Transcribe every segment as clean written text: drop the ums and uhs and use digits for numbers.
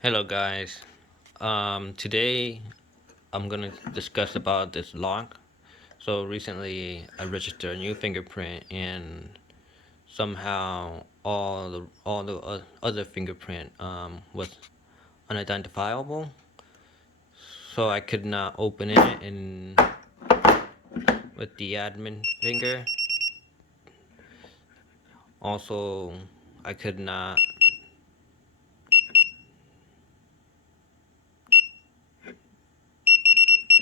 Hello guys. Today I'm gonna discuss about this lock. So recently I registered a new fingerprint and somehow all the other fingerprint was unidentifiable. So I could not open it and with the admin finger. Also I could not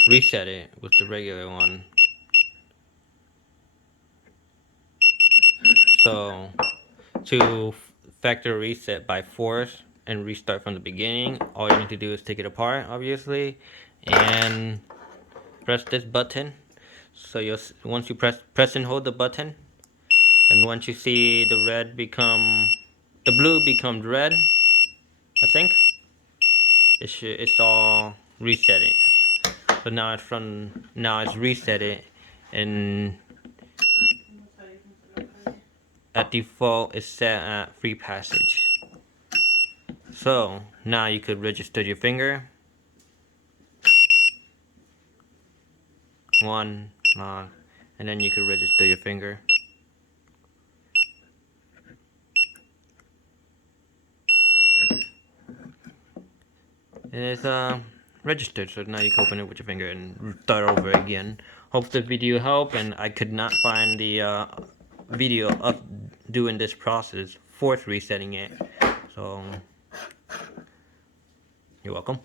reset it with the regular one. So to factory reset by force and restart from the beginning, all you need to do is take it apart, obviously, and press this button. So once you press and hold the button, and once you see the blue becomes red, I think it's all resetting. So now it's reset it, and at default it's set at free passage. So now you could register your finger. One log, and then you could register your finger. And it's registered, so now you can open it with your finger and start over again. Hope the video helped, and I could not find the video of doing this process, force resetting it. So you're welcome.